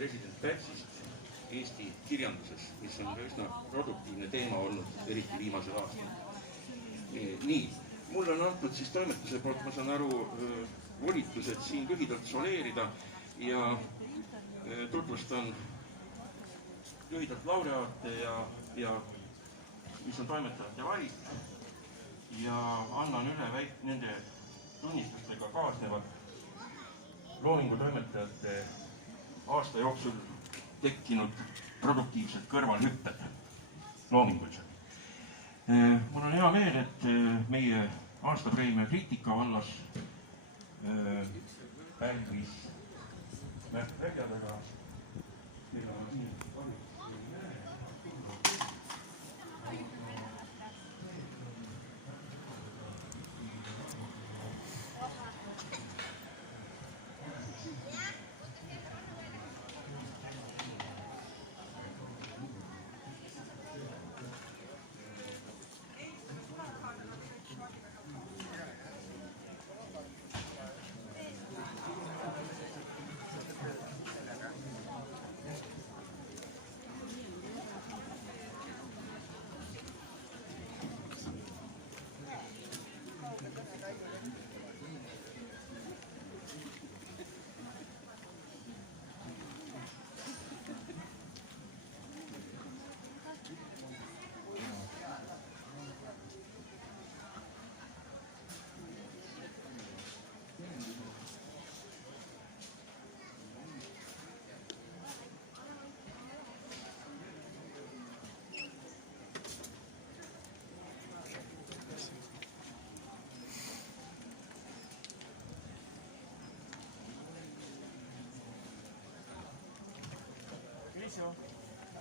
president Pätsist Eesti kirjanduses, mis on üsna produktiivne teema olnud, eriti viimasel aastal. Nii, mulle on antud siis toimetuse poolt, ma saan aru, volitused siin lühidalt soleerida ja tutvustan lühidalt laureaate ja mis on toimetajate valik ja annan üle nende tunnistustega kaasnevad loomingutoimetajate aasta jooksul tekkinud produktiivsed kõrvalhüpped loominguliselt. Mul on hea meel, et meie aastapreemia kriitika vallas pälvis Märt Väljadega, keda ma siin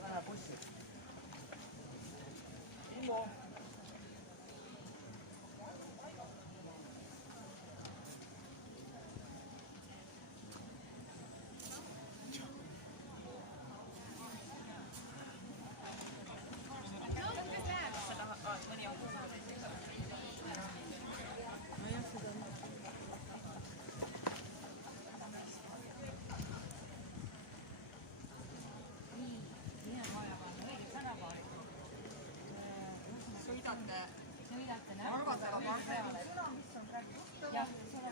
Lähe bussi. Immo. Sõidate Narvatega peale. Jah, selle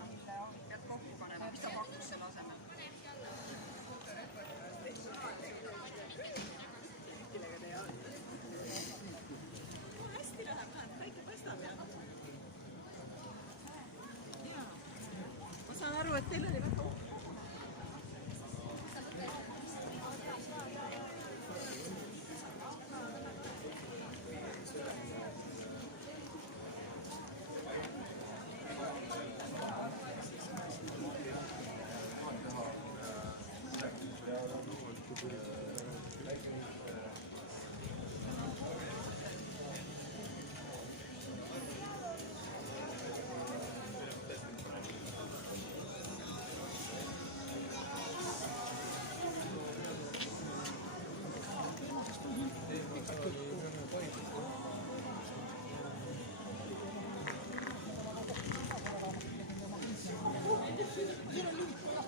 pead kokku panema. Mis ta pakkus selle asemel? Hästi läheb, näed, väike paistab ja. Ma saan aru, et teil oli väga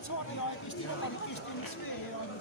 Tsaariaegist ja vabariigist, mis veel on.